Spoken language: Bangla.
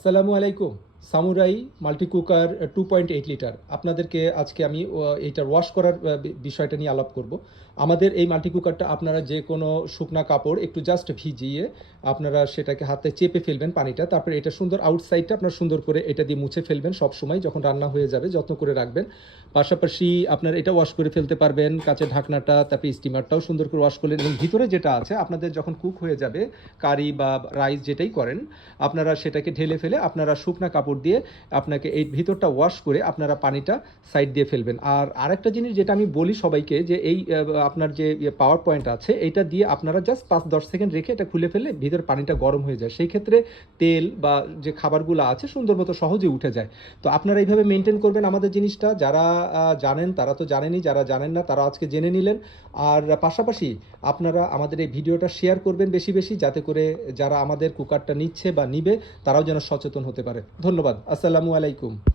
আসসালামু আলাইকুম। Samurai multi cooker 2.8 litre. আপনাদেরকে আজকে আমি এইটার ওয়াশ করার বিষয়টা নিয়ে আলাপ করব। আমাদের এই মাল্টি কুকারটা আপনারা যে কোনো শুকনা কাপড় একটু জাস্ট ভিজিয়ে আপনারা সেটাকে হাতে চেপে ফেলবেন পানিটা। তারপরে এটা সুন্দর আউটসাইডটা আপনার সুন্দর করে এটা দিয়ে মুছে ফেলবেন সবসময় যখন রান্না হয়ে যাবে যত্ন করে রাখবেন। পাশাপাশি আপনার এটা ওয়াশ করে ফেলতে পারবেন, কাচের ঢাকনাটা, তারপরে স্টিমারটাও সুন্দর করে ওয়াশ করলেন এবং ভিতরে যেটা আছে আপনাদের যখন কুক হয়ে যাবে কারি বা রাইস যেটাই করেন আপনারা সেটাকে ঢেলে ফেলে আপনারা শুকনা কাপড় দিয়ে আপনাকে এই ভিতরটা ওয়াশ করে আপনারা পানিটা সাইড দিয়ে ফেলবেন। আর আরেকটা জিনিস যেটা আমি বলি সবাইকে যে এই আপনার যে পাওয়ার পয়েন্ট আছে এটা দিয়ে আপনারা জাস্ট 5-10 সেকেন্ড রেখে এটা খুলে ফেললে ভিতর পানিটা গরম হয়ে যায়, সেই ক্ষেত্রে তেল বা যে খাবারগুলো আছে সুন্দর মতো সহজে উঠে যায়। তো আপনারা এইভাবে মেনটেন করবেন আমাদের জিনিসটা। যারা জানেন তারা তো জানেনই, যারা জানেন না তারা আজকে জেনে নিলেন। আর পাশাপাশি আপনারা আমাদের এই ভিডিওটা শেয়ার করবেন বেশি বেশি, যাতে করে যারা আমাদের কুকারটা নিচ্ছে বা নিবে তারাও যেন সচেতন হতে পারে। ধন্যবাদ। আসসালামু আলাইকুম।